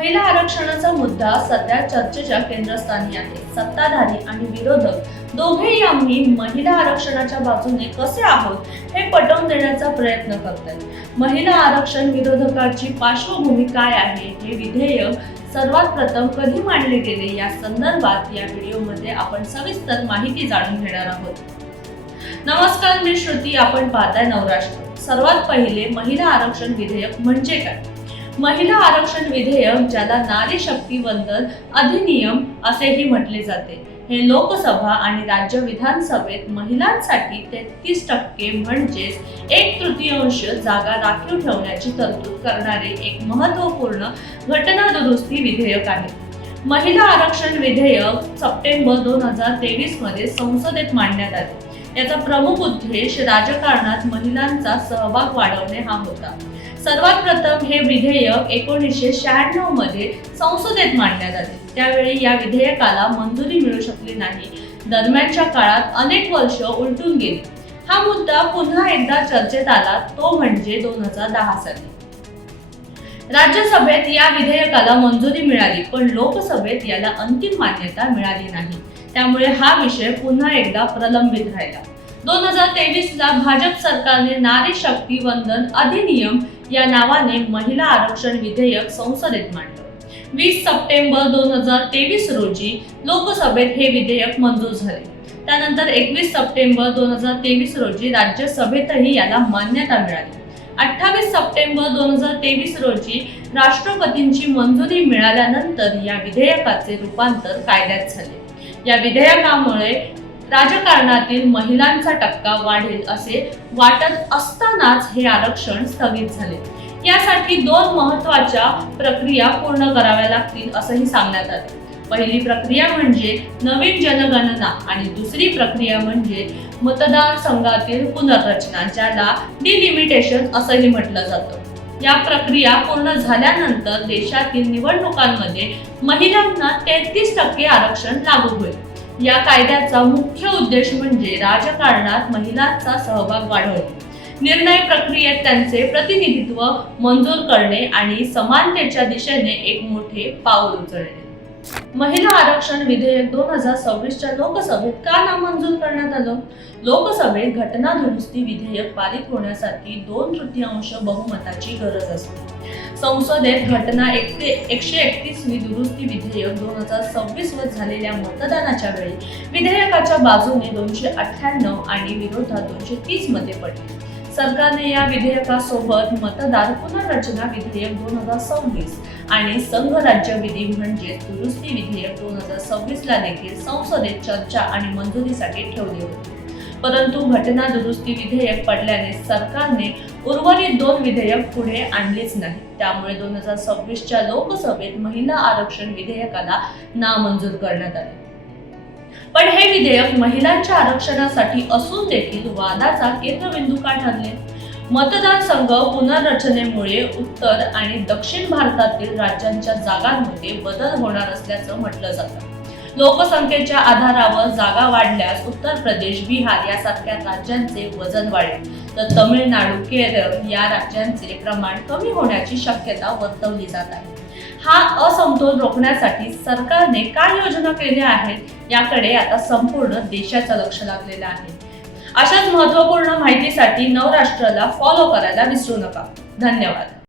महिला आरक्षणाचा मुद्दा सध्या चर्चेच्या केंद्रस्थानी आहे. सत्ताधारी आणि विरोधक दोघेही आम्ही महिला आरक्षणाच्या बाजूने कसे आहोत हे पटवून देण्याचा प्रयत्न करतात. महिला आरक्षण विरोधकाची पार्श्वभूमी काय आहे, हे विधेयक सर्वात प्रथम कधी मांडले गेले या संदर्भात या व्हिडिओमध्ये आपण सविस्तर माहिती जाणून घेणार आहोत. नमस्कार, मी श्रुती. आपण पाहताय नवराष्ट्र. सर्वात पहिले महिला आरक्षण विधेयक म्हणजे काय? महिला आरक्षण विधेयक, ज्याला नारी शक्ती वंदन अधिनियम असेही म्हटले जाते, हे लोकसभा आणि राज्य विधानसभेत महिलांसाठी 33% म्हणजेच 1/3 जागा राखीव ठेवण्याची तरतूद करणारे एक महत्त्वपूर्ण घटना दुरुस्ती विधेयक आहे. महिला आरक्षण विधेयक सप्टेंबर 2023 मध्ये संसदेत मांडण्यात आले. याचा प्रमुख उद्देश राजकारणात महिलांचा सहभाग वाढवणे हा होता. सर्वात प्रथम हे विधेयक 1996 मध्ये संसदेत मांडण्यात आले. त्यावेळी या विधेयकाला मंजुरी मिळू शकली नाही. दरम्यानच्या काळात अनेक वर्ष उलटून गेली. हा मुद्दा पुन्हा एकदा चर्चेत आला, तो म्हणजे 2010 साली. राज्यसभेत या विधेयकाला मंजुरी मिळाली, पण लोकसभेत याला अंतिम मान्यता मिळाली नाही. त्यामुळे हा विषय पुन्हा एकदा प्रलंबित राहिला. 2023 ला भाजप सरकारने नारी शक्ती वंदन अधिनियम या नावाने महिला आरक्षण विधेयक संसदेत मांडलं. 20 सप्टेंबर 2023 रोजी लोकसभेत हे विधेयक मंजूर झाले. त्यानंतर 21 सप्टेंबर 2023 रोजी राज्यसभेतही याला मान्यता मिळाली. 28 सप्टेंबर 2023 रोजी राष्ट्रपतींची मंजुरी मिळाल्यानंतर या विधेयकाचे रूपांतर कायद्यात झाले. या विधेयकामुळे राजकारणातील महिलांचा टक्का वाढेल असे वाटत असतानाच हे आरक्षण स्थगित झाले. यासाठी 2 महत्त्वाच्या प्रक्रिया पूर्ण कराव्या लागतील असंही सांगण्यात आले. पहिली प्रक्रिया म्हणजे नवीन जनगणना आणि दुसरी प्रक्रिया म्हणजे मतदारसंघातील पुनर्रचना, ज्याला डिलिमिटेशन असंही म्हटलं जातं. या प्रक्रिया पूर्ण झाल्यानंतर देशातील निवडणुकांमध्ये महिलांना 33% आरक्षण लागू होईल. या कायद्याचा मुख्य उद्देश म्हणजे राजकारणात महिलांचा सहभाग वाढवणे, निर्णय प्रक्रियेत त्यांचे प्रतिनिधित्व मंजूर करणे आणि समानतेच्या दिशेने एक मोठे पाऊल उचलणे. महिला आरक्षण विधेयक 2026च्या लोकसभेत का नामंजूर करण्यात आलं? लोकसभेत घटना दुरुस्ती विधेयक पारित होण्यासाठी 2/3 बहुमताची गरज असते. संसदेत घटना 131वी दुरुस्ती विधेयक 2026 वर झालेल्या मतदानाच्या वेळी विधेयकाच्या बाजूने 298 आणि विरोधात 230 मते पडली. सरकारने या विधेयकासोबत मतदार पुनर्रचना विधेयक 2026 आणि संघ राज्य विधी म्हणजेच दुरुस्ती विधेयक 2026 ला देखील संसदेत चर्चा आणि मंजुरीसाठी ठेवले होते. परंतु घटना दुरुस्ती विधेयक पडल्याने सरकारने उर्वरित 2 विधेयक पुढे आणलीच नाही. त्यामुळे 2026च्या लोकसभेत महिला आरक्षण विधेयकाला नामंजूर करण्यात आले. पण हे विधेयक महिलांच्या आरक्षणासाठी असून देखील वादाचा केंद्रबिंदू का ठरले? मतदारसंघ पुनर्रचनेमुळे उत्तर आणि दक्षिण भारतातील राज्यांच्या जागांमध्ये बदल होणार असल्याचं म्हटलं जातं. लोकसंख्येच्या आधारावर जागा वाढल्यास उत्तर प्रदेश, बिहार यासारख्या राज्यांचे वजन वाढेल, तर तमिळनाडू, केरळ या राज्यांचे प्रमाण कमी होण्याची शक्यता वर्तवली जात आहे. हा असमतोल रोखण्यासाठी सरकारने काय योजना केल्या आहेत याकडे आता संपूर्ण देशाचं लक्ष लागलेलं आहे. अशाच महत्त्वपूर्ण माहितीसाठी नवराष्ट्राला फॉलो करायला विसरू नका. धन्यवाद.